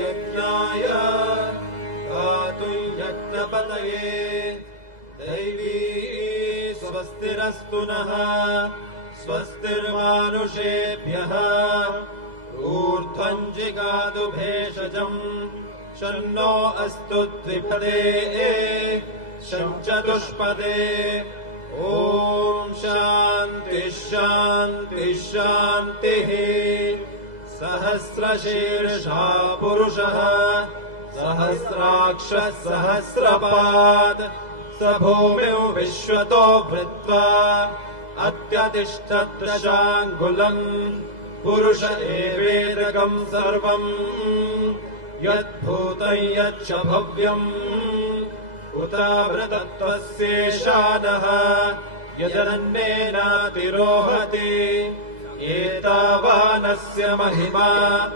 यज्ञाय गातुं यज्ञपतये दैवी स्वस्तिरस्तु नः स्वस्तिर्मानुषेभ्यः ऊर्ध्वं जिगातु भेषजम् शन्नो अस्तु द्विपदे शं चतुष्पदे ॐ शान्ति शान्ति शान्तिः सहस्रशीर्षा पुरुषः सहस्राक्षः सहस्रपाद स भूमिं विश्वतो भृत्वा अत्यतिष्ठदशाङ्गुलम् पुरुष एवेदकम् सर्वम् यद्भूतं यच्च भव्यम् उतावृतत्वस्येषानः यदन्नेनातिरोहति एतावानस्य महिमा